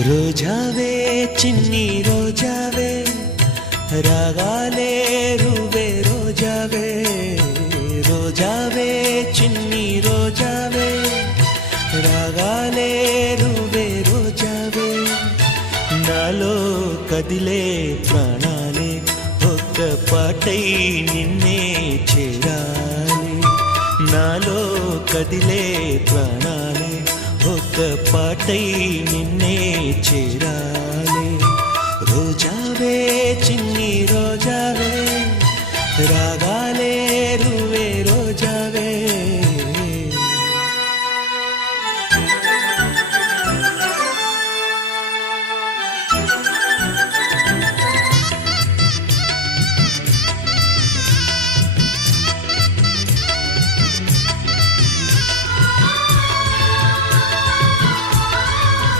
రోజావే చిన్ని రోజావే రాగాలే రువే రోజావే రోజావే చిన్ని రోజావే రాగాలే రువే రోజావే నాలో కదిలే ప్రాణాలే ఒక్క పాటై నిన్నే చేరాలి నాలో కదిలే ప్రాణాలే ఒక్క పాటై నిన్నే చేరాలి రోజావే చిన్ని రోజావే రాగా